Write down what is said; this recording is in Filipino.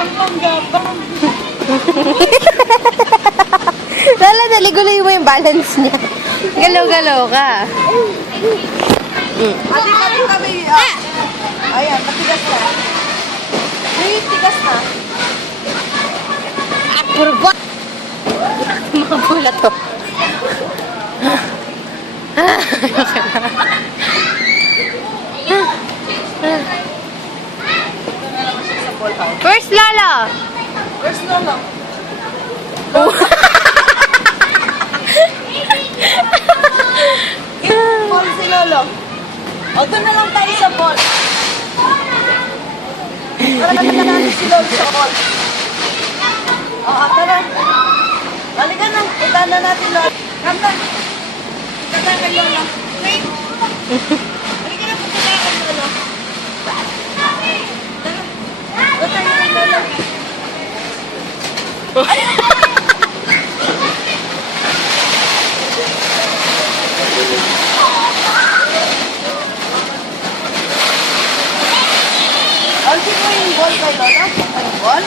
Pangpanggapang. Lala, naliguloy mo yung balance niya. Galaw-galaw ka. Ate, kami. Ayan, matigas na. Ay, tigas na. Puro ba? Mga pula to. Where's Lala? Where's Lolo? Paul si Lolo. O, doon na lang tayo sa ball. Para kami natin si Lolo sa ball. O, tara. Halika na. Punta na natin, Lolo. Come na. Punta kay Lolo. Wait. Halika na, punta kay Lolo. Tara. Punta kay Lolo. Alvin mo yung ball kay Lola? Ang ball?